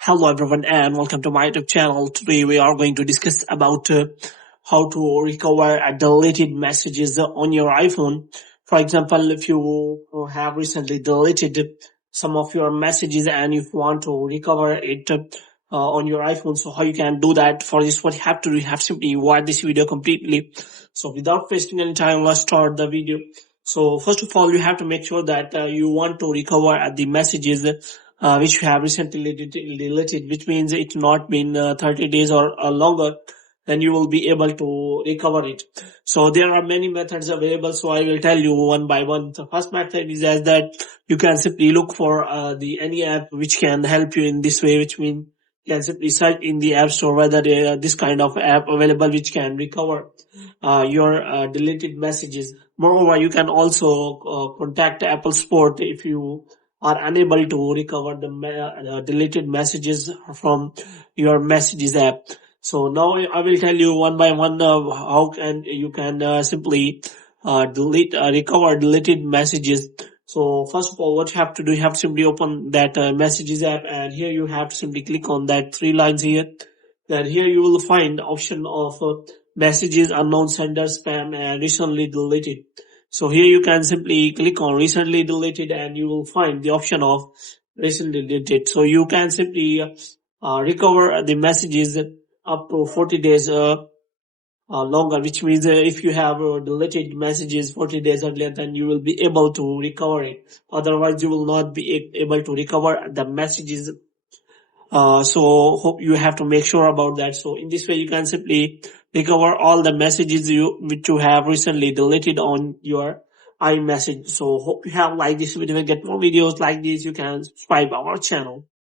Hello everyone and welcome to my YouTube channel. Today we are going to discuss about how to recover deleted messages on your iPhone. For example, if you have recently deleted some of your messages and if you want to recover it on your iPhone, so how you can do that. For this, what you have to do, you have simply watch this video completely. So without wasting any time, let's start the video. So first of all, you have to make sure that you want to recover the messages which you have recently deleted, which means it's not been 30 days or longer, then you will be able to recover it. So there are many methods available, so I will tell you one by one. The first method is as that you can simply look for the any app which can help you in this way, which means you can simply search in the app store whether this kind of app available which can recover your deleted messages. Moreover, you can also contact Apple Support if you are unable to recover the deleted messages from your messages app. So now I will tell you one by one how can you can simply recover deleted messages. So first of all, what you have to do, you have to simply open that messages app, and here you have to simply click on that three lines here. Then here you will find the option of messages, unknown sender, spam, and recently deleted. So here you can simply click on recently deleted and you will find the option of recently deleted. So you can simply recover the messages up to 40 days longer, which means if you have deleted messages 40 days earlier, then you will be able to recover it. Otherwise, you will not be able to recover the messages. So hope you have to make sure about that. So in this way, you can simply recover all the messages which you have recently deleted on your iMessage. So hope you have liked this video. Get more videos like this, you can subscribe our channel.